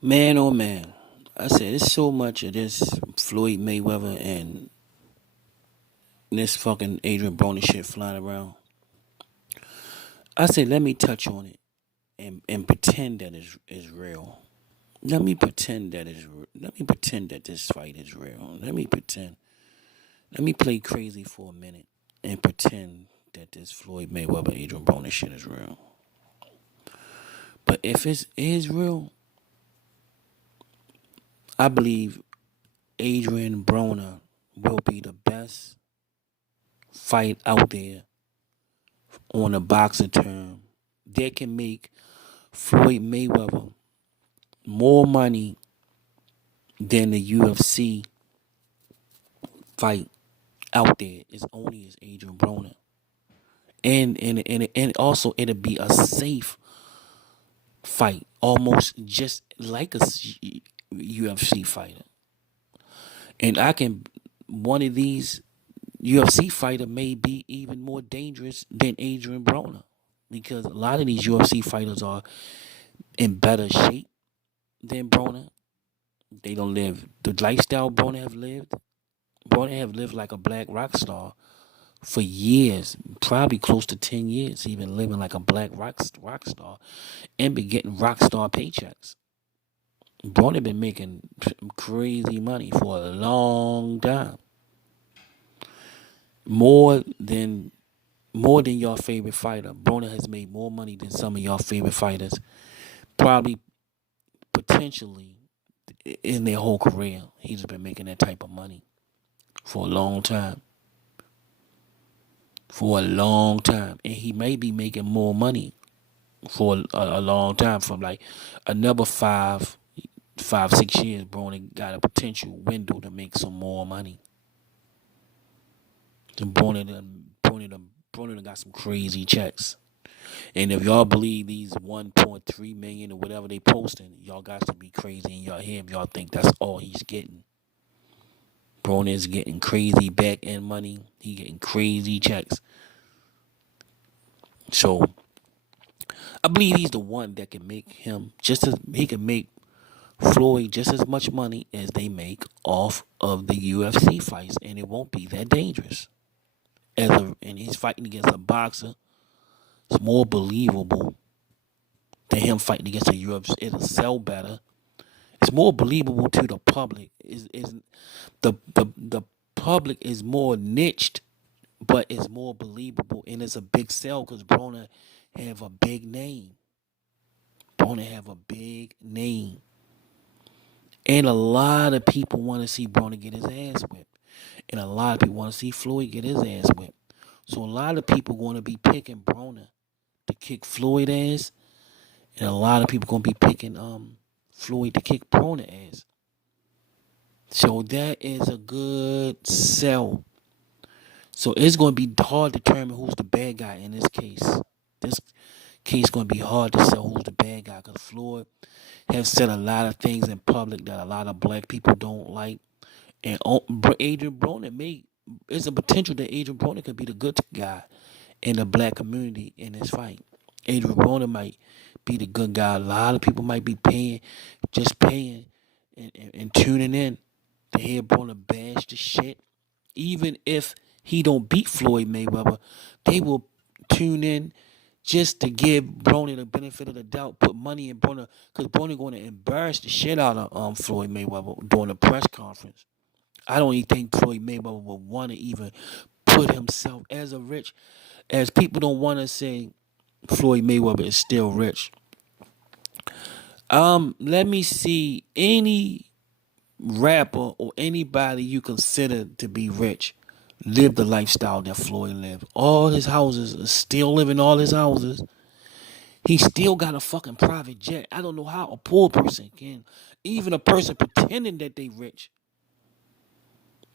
Man, oh man. I said, there's so much of this Floyd Mayweather and this fucking Adrian Broner shit flying around. I said, let me touch on it and pretend that it's real. Let me pretend that this fight is real. Let me pretend. Let me play crazy for a minute and pretend that this Floyd Mayweather Adrian Broner shit is real. But if it is real, I believe Adrian Broner will be the best fight out there on a boxing term that can make Floyd Mayweather more money than the UFC fight out there is only as Adrian Broner. And also it'll be a safe fight, almost just like a UFC fighter. And I can one of these UFC fighter may be even more dangerous than Adrian Broner because a lot of these UFC fighters are in better shape than Broner. They don't live the lifestyle Broner have lived. Broner have lived like a black rock star for years, probably close to 10 years. He been living like a black rock star and been getting rock star paychecks. Broner been making crazy money for a long time, more than more than your favorite fighter. Broner has made more money than some of your favorite fighters, probably potentially in their whole career. He's been making that type of money for a long time. For a long time. And he may be making more money for a long time. From like another 6 years, Broner got a potential window to make some more money. And Broner done got some crazy checks. And if y'all believe these 1.3 million or whatever they posting, y'all got to be crazy in your head if y'all think that's all he's getting. Broner is getting crazy back end money. He getting crazy checks. So I believe he's the one that can make him just as he can make Floyd just as much money as they make off of the UFC fights, and it won't be that dangerous. And he's fighting against a boxer. It's more believable than him fighting against a UFC. It'll sell better. It's more believable to the public. Is the public is more niched, but it's more believable, and it's a big sell because Broner have a big name. Broner have a big name. And a lot of people want to see Broner get his ass whipped. And a lot of people want to see Floyd get his ass whipped. So a lot of people going to be picking Broner to kick Floyd ass. And a lot of people going to be picking Floyd to kick Broner ass. So that is a good sell. So it's going to be hard to determine who's the bad guy in this case. This case going to be hard to sell who's the bad guy because Floyd has said a lot of things in public that a lot of black people don't like. And Adrian Broner there's a potential that Adrian Broner could be the good guy in the black community in this fight. Adrian Broner might be the good guy. A lot of people might be paying and tuning in to hear Broner bash the shit. Even if he don't beat Floyd Mayweather, they will tune in just to give Broner the benefit of the doubt, put money in Broner, because Broner going to embarrass the shit out of Floyd Mayweather during the press conference. I don't even think Floyd Mayweather would want to even put himself as people don't want to say Floyd Mayweather is still rich. Let me see any rapper or anybody you consider to be rich live the lifestyle that Floyd lived. All his houses are still living all his houses. He still got a fucking private jet. I don't know how a poor person can, even a person pretending that they rich,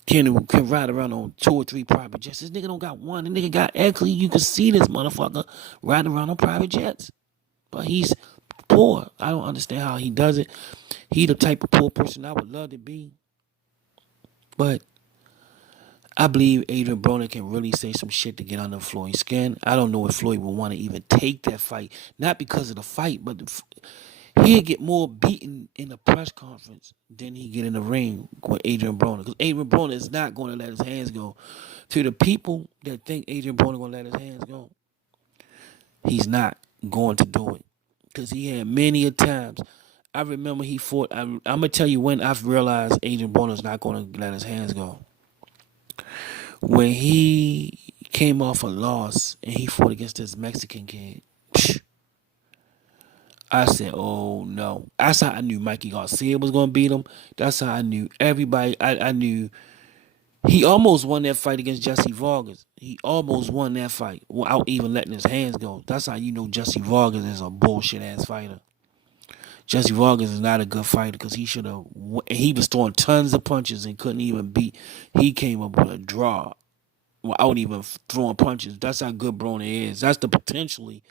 can ride around on 2 or 3 private jets. This nigga don't got one. The nigga got actually, you can see this motherfucker riding around on private jets. But he's poor. I don't understand how he does it. He the type of poor person I would love to be. But I believe Adrian Broner can really say some shit to get under Floyd's skin. I don't know if Floyd will want to even take that fight. Not because of the fight, but He'll get more beaten in a press conference than he get in the ring with Adrian Broner. Because Adrian Broner is not going to let his hands go. To the people that think Adrian Broner going to let his hands go, he's not going to do it. Because he had many a times. I remember he fought. I'm going to tell you when I've realized Adrian Broner is not going to let his hands go. When he came off a loss and he fought against this Mexican kid, I said, oh no. That's how I knew Mikey Garcia was going to beat him. That's how I knew everybody. I knew he almost won that fight against Jesse Vargas. He almost won that fight without even letting his hands go. That's how you know Jesse Vargas is a bullshit ass fighter. Jesse Vargas is not a good fighter because he should have. He was throwing tons of punches and couldn't even beat. He came up with a draw without even throwing punches. That's how good Broner is. That's the potentially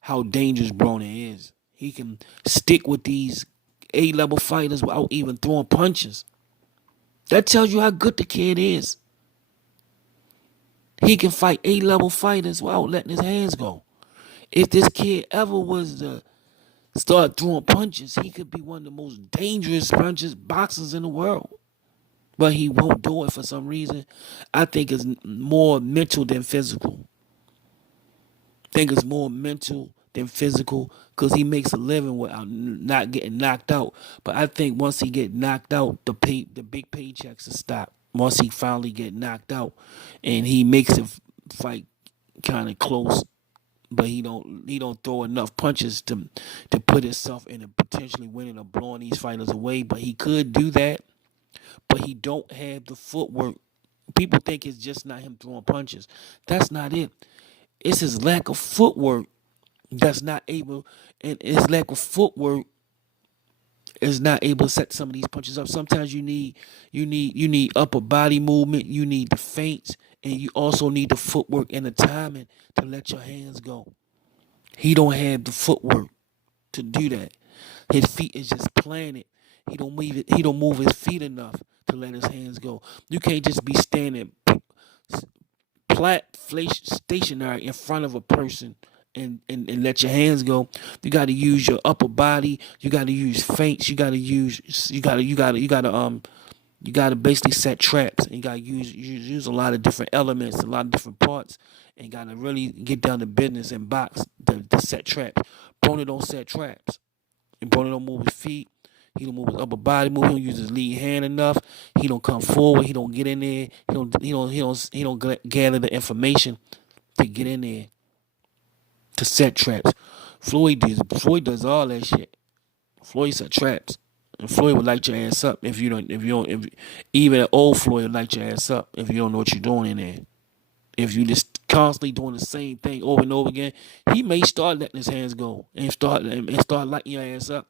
how dangerous Broner is. He can stick with these A-level fighters without even throwing punches. That tells you how good the kid is. He can fight A-level fighters without letting his hands go. If this kid ever was to start throwing punches, he could be one of the most dangerous boxers in the world. But he won't do it for some reason. I think it's more mental than physical. I think it's more mental than physical because he makes a living without not getting knocked out. But I think once he get knocked out, the big paychecks will stop. Once he finally get knocked out, and he makes the fight kind of close, but he don't throw enough punches to put himself in a potentially winning or blowing these fighters away. But he could do that, but he don't have the footwork. People think it's just not him throwing punches. That's not it. It's his lack of footwork that's not able, and his lack of footwork is not able to set some of these punches up. Sometimes you need upper body movement, you need the feints, and you also need the footwork and the timing to let your hands go. He don't have the footwork to do that. His feet is just planted. He don't move his feet enough to let his hands go. You can't just be standing stationary in front of a person and let your hands go. You got to use your upper body. You got to use feints. You got to basically set traps. And you got to use a lot of different elements, a lot of different parts, and got to really get down to business and box to set traps. Broner don't set traps. And Broner don't move his feet. He don't move his upper body move. He don't use his lead hand enough. He don't come forward. He don't get in there. He don't gather the information to get in there to set traps. Floyd does all that shit. Floyd set traps. And Floyd would light your ass up if even an old Floyd would light your ass up if you don't know what you're doing in there. If you just constantly doing the same thing over and over again, he may start letting his hands go and start lighting your ass up.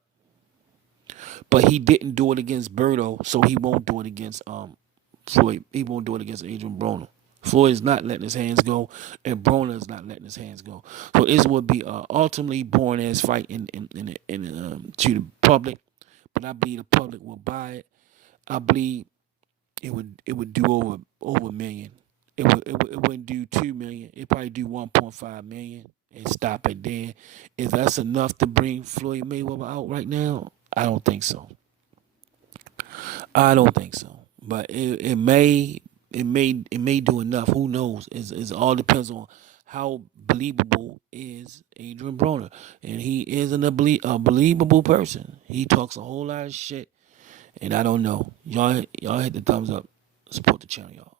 But he didn't do it against Berto, so he won't do it against Floyd. He won't do it against Adrian Broner. Floyd is not letting his hands go, and Broner is not letting his hands go. So this would be ultimately born as fight to the public, but I believe the public will buy it. I believe it would do over a million. It wouldn't do 2 million. It probably do 1.5 million and stop it there. If that's enough to bring Floyd Mayweather out right now, I don't think so. I don't think so. But it may do enough. Who knows? It all depends on how believable is Adrian Broner, and he is a believable person. He talks a whole lot of shit, and I don't know. Y'all hit the thumbs up. Support the channel, y'all.